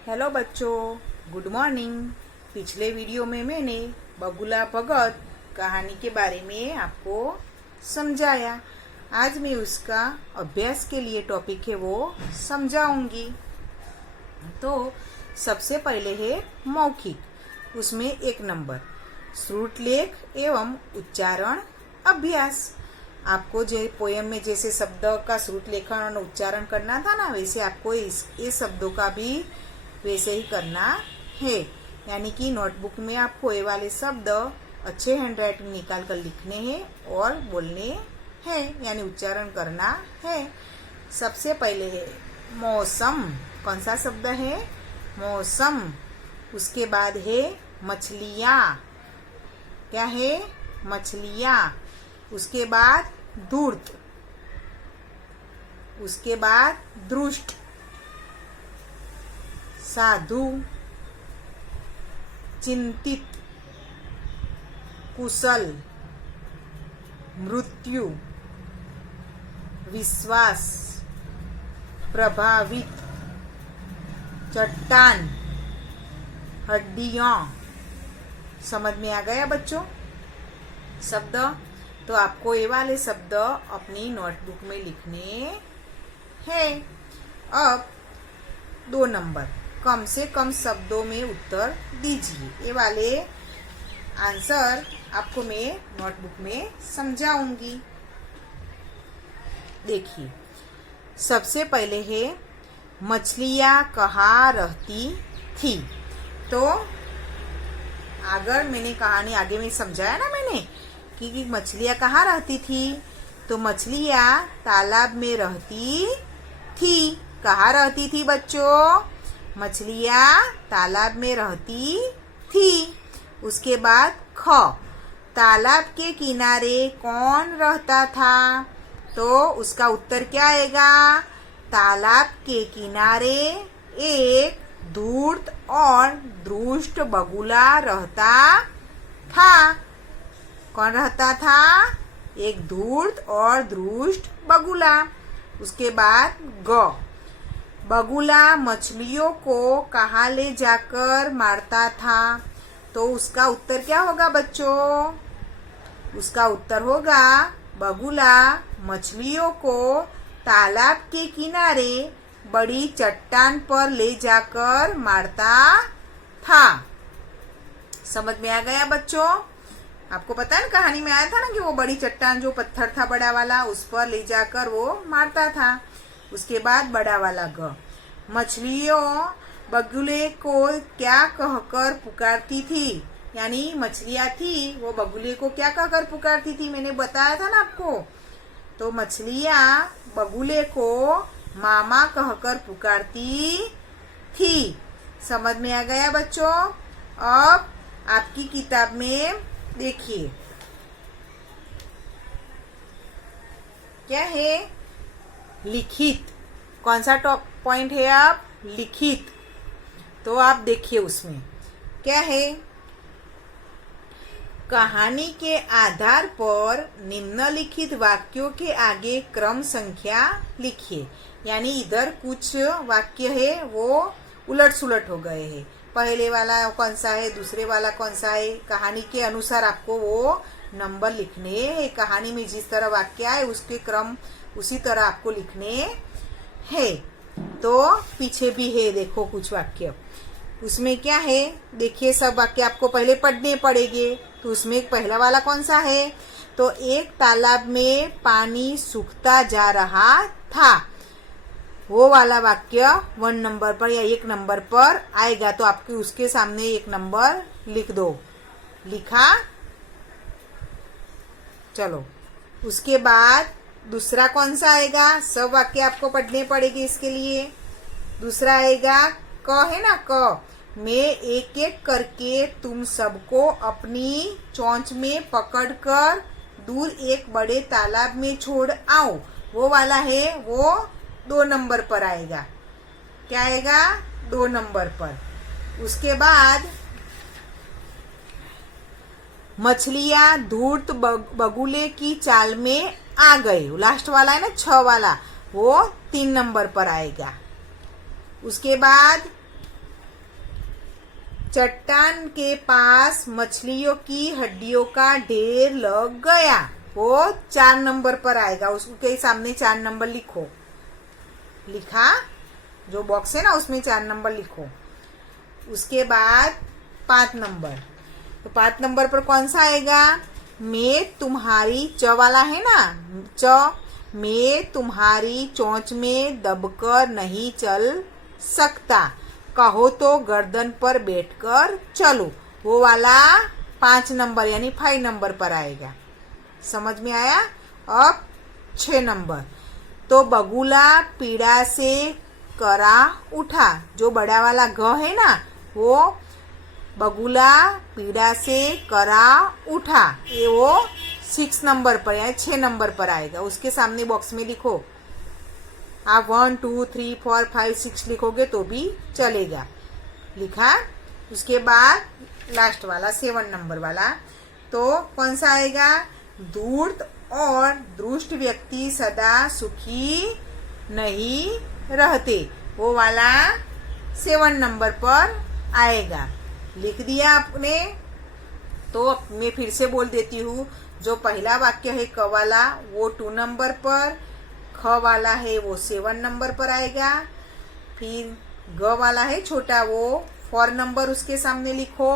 Hello बच्चों, good morning. पिछले video में मैंने बगुला भगत कहानी के बारे में आपको समझाया। आज मैं उसका अभ्यास के लिए टॉपिक है वो समझाऊंगी। तो सबसे पहले है मौखिक, उसमें 1 नंबर श्रुत लेख एवं उच्चारण अभ्यास। आपको जो पोयम में जैसे शब्द का श्रुत लेखन और उच्चारण करना था ना, वैसे आपको ये शब्दों का भी वैसे ही करना है। यानी कि नोटबुक में आपको ये वाले शब्द अच्छे हैंड राइटिंग निकाल कर लिखने हैं और बोलने हैं, यानी उच्चारण करना है। सबसे पहले है मौसम। कौन सा शब्द है? मौसम। उसके बाद है मछलियाँ। क्या है? मछलियाँ। उसके बाद धूर्त। उसके बाद दृष्ट। साधु, चिंतित, कुशल, मृत्यु, विश्वास, प्रभावित, चट्टान, हड्डियां। समझ में आ गया बच्चों शब्द? तो आपको ये वाले शब्द अपनी नोटबुक में लिखने हैं। अब 2 नंबर, कम से कम शब्दों में उत्तर दीजिए। ये वाले आंसर आपको मैं नोटबुक में समझाऊंगी। देखिए, सबसे पहले है मछलियाँ कहाँ रहती थी। तो अगर मैंने कहानी आगे में समझाया ना मैंने कि मछलियाँ कहाँ रहती थी, तो मछलियाँ तालाब में रहती थी। कहाँ रहती थी बच्चों? मछलियाँ तालाब में रहती थी। उसके बाद ख, तालाब के किनारे कौन रहता था? तो उसका उत्तर क्या आएगा? तालाब के किनारे एक धूर्त और दुष्ट बगुला रहता था। कौन रहता था? एक धूर्त और दुष्ट बगुला। उसके बाद ग, बगुला मछलियों को कहाँ ले जाकर मारता था? तो उसका उत्तर क्या होगा बच्चों? उसका उत्तर होगा बगुला मछलियों को तालाब के किनारे बड़ी चट्टान पर ले जाकर मारता था। समझ में आ गया बच्चों? आपको पता है ना, कहानी में आया था ना कि वो बड़ी चट्टान जो पत्थर था बड़ा वाला, उस पर ले जाकर वो मारता था। उसके बाद बड़ा वाला ग, मछलियों बगुले को क्या कहकर पुकारती थी? यानी मछलियाँ थी, वो बगुले को क्या कहकर पुकारती थी? मैंने बताया था ना आपको। तो मछलियाँ बगुले को मामा कहकर पुकारती थी। समझ में आ गया बच्चों? अब आपकी किताब में देखिए क्या है? लिखित। कौन सा टॉप पॉइंट है? आप लिखित। तो आप देखिए उसमें क्या है? कहानी के आधार पर निम्नलिखित वाक्यों के आगे क्रम संख्या लिखिए। यानी इधर कुछ वाक्य है वो उलट सुलट हो गए हैं। पहले वाला कौन सा है, दूसरे वाला कौन सा है, कहानी के अनुसार आपको वो नंबर लिखने हैं। कहानी में जिस तरह वाक्य आए उसके क्रम उसी तरह आपको लिखने हैं। तो पीछे भी है, देखो कुछ वाक्य। उसमें क्या है? देखिए, सब वाक्य आपको पहले पढ़ने पड़ेंगे। तो उसमें पहला वाला कौन सा है? तो एक तालाब में पानी सूखता जा रहा था। वो वाला वाक्य 1 नंबर पर या 1 नंबर पर आएगा। तो आपके उसके सामने 1 नंबर लिख दो। लिखा? चलो, उसके बाद दूसरा कौन सा आएगा? सब वाक्य आपको पढ़ने पड़ेंगे इसके लिए। दूसरा आएगा क, है ना, क। मैं एक एक करके तुम सबको अपनी चोंच में पकड़कर दूर एक बड़े तालाब में छोड़ आऊं। वो वाला है, वो 2 नंबर पर आएगा। क्या आएगा? 2 नंबर पर। उसके बाद मछलियाँ धूर्त बगुले की चाल में आ गए। लास्ट वाला है ना, 6 वाला, वो 3 नंबर पर आएगा। उसके बाद चट्टान के पास मछलियों की हड्डियों का ढेर लग गया। वो 4 नंबर पर आएगा, उसके सामने 4 नंबर लिखो। लिखा, जो बॉक्स है ना उसमें 4 नंबर लिखो। उसके बाद 5 नंबर, तो 5 नंबर पर कौन सा आएगा? मैं तुम्हारी, च वाला है ना, च, मैं तुम्हारी चोंच में दबकर नहीं चल सकता, कहो तो गर्दन पर बैठकर चलो। वो वाला 5 नंबर यानी 5 नंबर पर आएगा। समझ में आया? अब 6 नंबर, तो बगुला पीड़ा से करा उठा। जो बड़ा वाला घ है ना, वो बगुला पीड़ा से करा उठा, ये वो 6 नंबर पर यानी 6 नंबर पर आएगा। उसके सामने बॉक्स में लिखो। आप 1 2 3 4 5 6 लिखोगे तो भी चलेगा। लिखा। उसके बाद लास्ट वाला 7 नंबर वाला, तो कौन सा आएगा? धूर्त और दुष्ट व्यक्ति सदा सुखी नहीं रहते। वो वाला 7 नंबर पर आएगा। लिख दिया आपने? तो मैं फिर से बोल देती हूँ। जो पहला वाक्य है क वाला, वो 2 नंबर पर, ख वाला है वो 7 नंबर पर आएगा। फिर ग वाला है छोटा, वो 4 नंबर उसके सामने लिखो।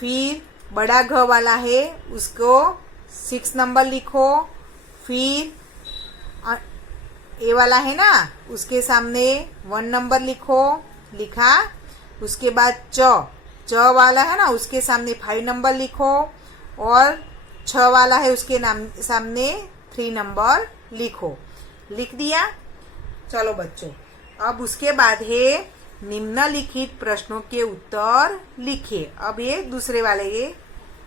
फिर बड़ा घ वाला है उसको 6 नंबर लिखो। फिर ए वाला है ना, उसके सामने 1 नंबर लिखो। लिखा। उसके बाद च वाला है ना, उसके सामने 5 नंबर लिखो। और 6 वाला है उसके सामने 3 नंबर लिखो। लिख दिया? चलो बच्चों, अब उसके बाद है निम्नलिखित प्रश्नों के उत्तर लिखिए। अब ये दूसरे वाले ये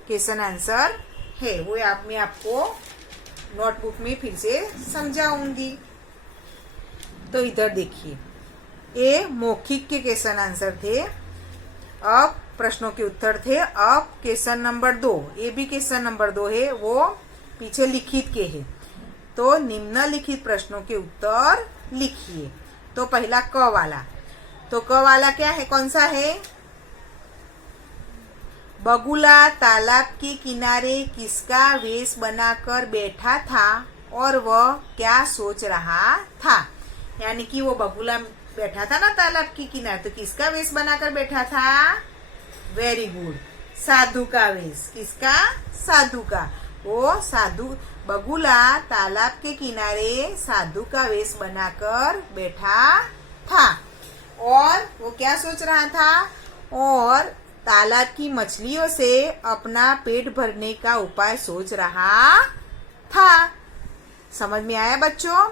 क्वेश्चन आंसर है, वो मैं आपको नोटबुक में फिर से समझाऊंगी। तो इधर देखिए, ये मौखिक के क्वेश्चन आंसर थे। अब प्रश्नों के उत्तर थे। अब क्वेश्चन नंबर 2, ये भी क्वेश्चन नंबर 2 है, वो पीछे लिखित के है। तो निम्नलिखित प्रश्नों के उत्तर लिखिए। तो पहला क वाला, तो क वाला क्या है, कौन सा है? बगुला तालाब के किनारे किसका वेश बनाकर बैठा था और वह क्या सोच रहा था? यानी कि वो बगुला बैठा था ना तालाब के किनारे, तो किसका वेश बनाकर बैठा था? वेरी गुड, साधु का वेश। किसका? साधु का। वो साधु, बगुला तालाब के किनारे साधु का वेश बनाकर बैठा था। और वो क्या सोच रहा था? और तालाब की मछलियों से अपना पेट भरने का उपाय सोच रहा था। समझ में आया बच्चों?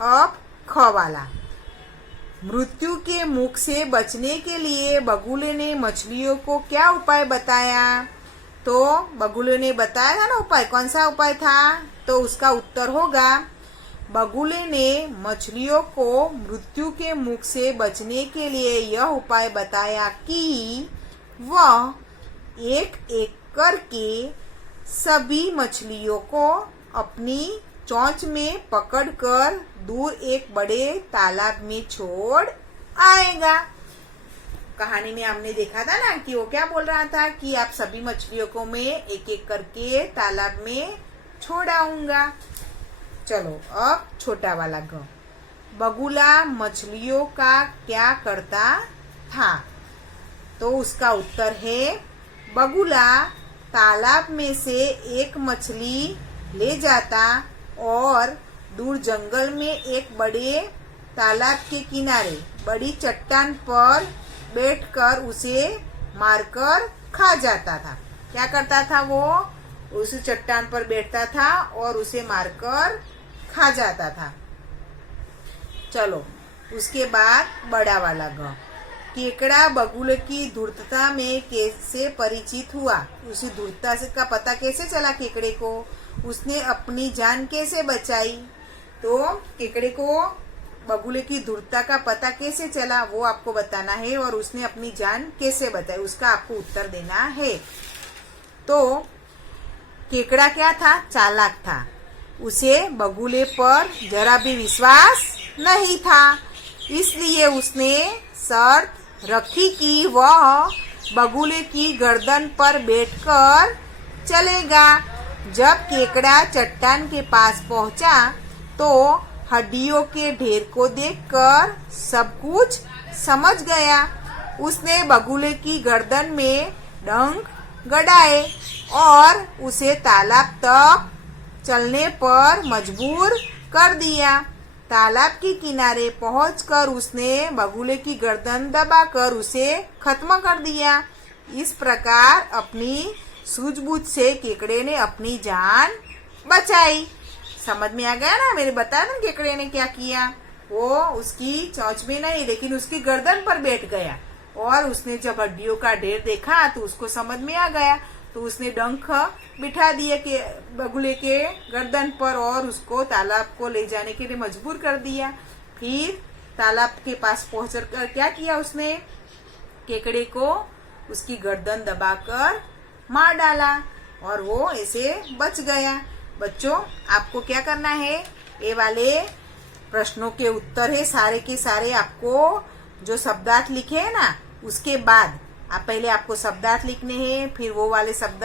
अब ख वाला, मृत्यु के मुख से बचने के लिए बगुले ने मछलियों को क्या उपाय बताया? तो बगुले ने बताया था ना उपाय, कौन सा उपाय था? तो उसका उत्तर होगा, बगुले ने मछलियों को मृत्यु के मुख से बचने के लिए यह उपाय बताया कि वह एक एक करके सभी मछलियों को अपनी चोंच में पकड़कर दूर एक बड़े तालाब में छोड़ आएगा। कहानी में हमने देखा था ना कि वो क्या बोल रहा था कि आप सभी मछलियों को मैं एक एक करके तालाब में छोड़ आऊंगा। चलो अब छोटा वाला ग, बगुला मछलियों का क्या करता था? तो उसका उत्तर है, बगुला तालाब में से एक मछली ले जाता और दूर जंगल में एक बड़े तालाब के किनारे बड़ी चट्टान पर बैठकर उसे मारकर खा जाता था। क्या करता था वो? उस चट्टान पर बैठता था और उसे मारकर खा जाता था। चलो उसके बाद बड़ा वाला ग, केकड़ा बगुले की धूर्तता में कैसे परिचित हुआ? उसी धूर्तता का पता कैसे चला केकड़े को? उसने अपनी जान कैसे बचाई? तो केकड़े को बगुले की धूर्तता का पता कैसे चला वो आपको बताना है, और उसने अपनी जान कैसे बचाई उसका आपको उत्तर देना है। तो केकड़ा क्या था? चालाक था। उसे बगुले पर जरा भी विश्वास नहीं था, इसलिए उसने शर्त रखी कि वह बगुले की गर्दन पर बैठकर चलेगा। जब केकड़ा चट्टान के पास पहुंचा तो हड्डियों के ढेर को देखकर सब कुछ समझ गया। उसने बगुले की गर्दन में डंक गड़ाए और उसे तालाब तक चलने पर मजबूर कर दिया। तालाब के किनारे पहुंचकर उसने बगुले की गर्दन दबाकर उसे खत्म कर दिया। इस प्रकार अपनी सूझबूझ से केकड़े ने अपनी जान बचाई। समझ में आ गया ना? मेरे बताया ना केकड़े ने क्या किया। वो उसकी चोंच में नहीं लेकिन उसकी गर्दन पर बैठ गया और उसने जब हड्डियों का ढेर देखा तो उसको समझ में आ गया, तो उसने डंक बिठा दिया के बगुले के गर्दन पर और उसको तालाब को ले जाने के लिए मजबूर कर दिया। फिर तालाब के पास पहुंचकर क्या किया उसने? केकड़े को उसकी गर्दन दबाकर मार डाला और वो ऐसे बच गया। बच्चों, आपको क्या करना है? ये वाले प्रश्नों के उत्तर है सारे के सारे। आपको जो शब्दार्थ लिखे है ना, उसके बाद आप पहले आपको शब्दार्थ लिखने हैं, फिर वो वाले शब्द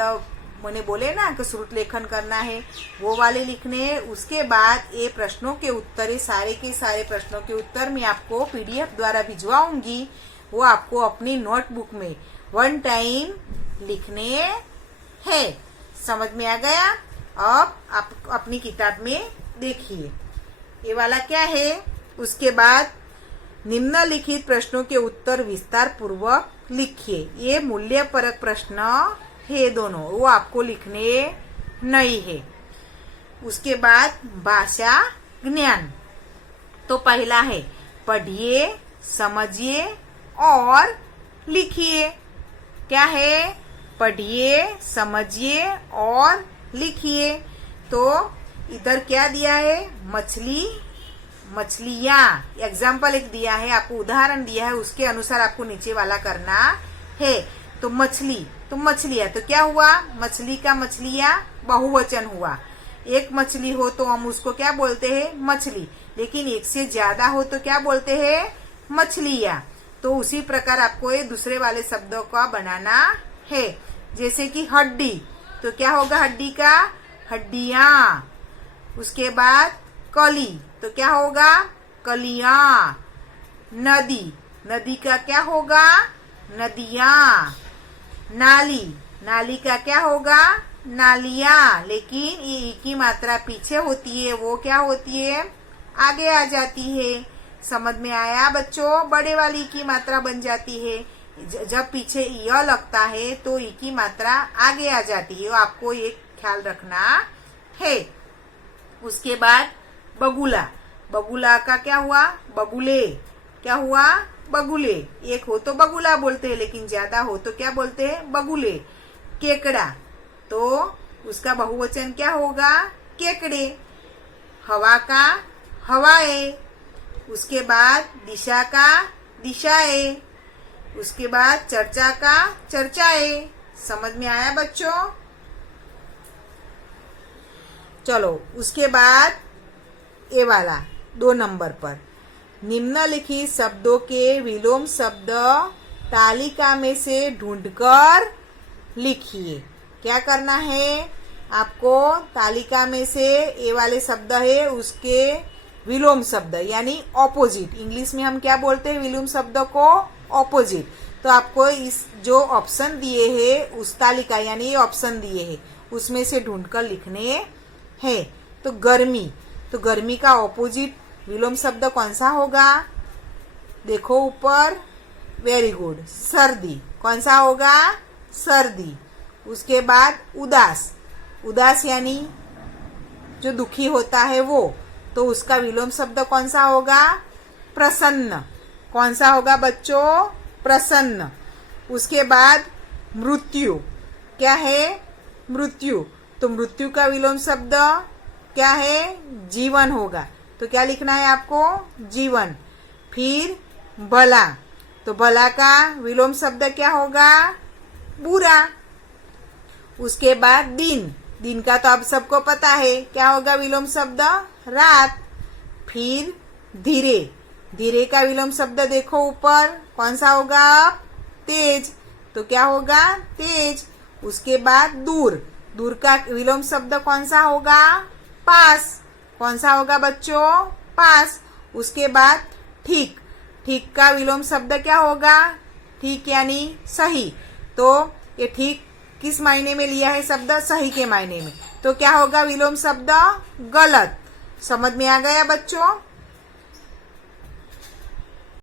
मैंने बोले ना कि श्रुत लेखन करना है, वो वाले लिखने हैं। उसके बाद ये प्रश्नों के उत्तर है सारे के सारे प्रश्नों के उत्तर मैं आपको पीडीएफ द्वारा भिजवाऊंगी। वो आपको अपनी नोटबुक में 1 टाइम लिखने हैं। समझ में आ गया? अब आप अपनी किताब में देखिए ये वाला क्या है। उसके बाद निम्नलिखित प्रश्नों के उत्तर विस्तार पूर्वक लिखिए। ये मूल्यपरक प्रश्न है दोनों, वो आपको लिखने नहीं है। उसके बाद भाषा ज्ञान। तो पहला है पढ़िए, समझिए और लिखिए। क्या है? पढ़िए, समझिए और लिखिए। तो इधर क्या दिया है? मछली, मछलियाँ एग्जाम्पल एक दिया है, आपको उदाहरण दिया है, उसके अनुसार आपको नीचे वाला करना है। तो मछली, तो मछलियाँ, तो क्या हुआ? मछली का मछलियाँ बहुवचन हुआ। एक मछली हो तो हम उसको क्या बोलते हैं? मछली। लेकिन एक से ज्यादा हो तो क्या बोलते हैं? मछलियाँ। तो उसी प्रकार आपको ये दूसरे वाले शब्दों का बनाना है। जैसे कि हड्डी, तो क्या होगा हड्डी का? हड्डियाँ। उसके बाद कली, तो क्या होगा? कलियां। नदी, नदी का क्या होगा? नदियां। नाली, नाली का क्या होगा? नालियां। लेकिन ये ई की मात्रा पीछे होती है, वो क्या होती है? आगे आ जाती है। समझ में आया बच्चों? बड़े वाली की मात्रा बन जाती है। जब पीछे य लगता है तो ई की मात्रा आगे आ जाती है, आपको ये ख्याल रखना है। उसके बाद बगुला, बगुला का क्या हुआ? बगुले। क्या हुआ? बगुले। एक हो तो बगुला बोलते हैं, लेकिन ज्यादा हो तो क्या बोलते हैं? बगुले। केकड़ा, तो उसका बहुवचन क्या होगा? केकड़े। हवा का हवाएं। उसके बाद दिशा का दिशाएं। उसके बाद चर्चा का चर्चाएं। समझ में आया बच्चों? चलो उसके बाद ये वाला 2 नंबर पर निम्नलिखित शब्दों के विलोम शब्द तालिका में से ढूंढकर लिखिए। क्या करना है आपको? तालिका में से ये वाले शब्द है उसके विलोम शब्द यानी ऑपोजिट। इंग्लिश में हम क्या बोलते हैं विलोम शब्द को? ऑपोजिट। तो आपको इस जो ऑप्शन दिए हैं उस तालिका यानी ये ऑप्शन दिए हैं उसमें से ढूंढकर लिखने हैं। तो गर्मी, तो गर्मी का ऑपोजिट विलोम शब्द कौन सा होगा? देखो ऊपर, वेरी गुड। सर्दी, कौन सा होगा? सर्दी। उसके बाद उदास, उदास यानी जो दुखी होता है वो, तो उसका विलोम शब्द कौन सा होगा? प्रसन्न। कौन सा होगा बच्चों? प्रसन्न। उसके बाद मृत्यु, क्या है? मृत्यु। तो मृत्यु का विलोम शब्द क्या है? जीवन होगा। तो क्या लिखना है आपको? जीवन। फिर भला, तो भला का विलोम शब्द क्या होगा? बुरा। उसके बाद दिन, दिन का तो आप सबको पता है क्या होगा विलोम शब्द? रात। फिर धीरे, धीरे का विलोम शब्द देखो ऊपर, कौन सा होगा? तेज। तो क्या होगा? तेज। उसके बाद दूर, दूर का विलोम शब्द कौन सा होगा? पास। कौन सा होगा बच्चों? पास। उसके बाद ठीक, ठीक का विलोम शब्द क्या होगा? ठीक यानी सही। तो ये ठीक किस मायने में लिया है शब्द? सही के मायने में। तो क्या होगा विलोम शब्द? गलत। समझ में आ गया बच्चों?